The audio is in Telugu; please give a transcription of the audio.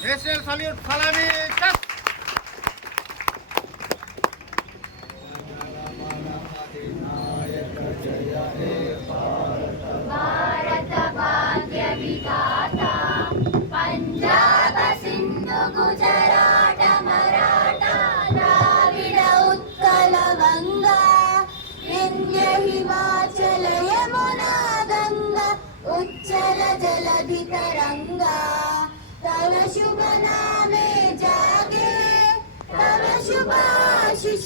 National salute salami touch. భారత భాగ్య విధాత పంజాబ సింధు గుజరాట మరాఠా ద్రావిడ ఉత్కల గంగా వింధ్య హిమాచల యమునా గంగా ఉచ్చల జలధి తరంగా तव शुभ नामे जागे तव शुभाशिष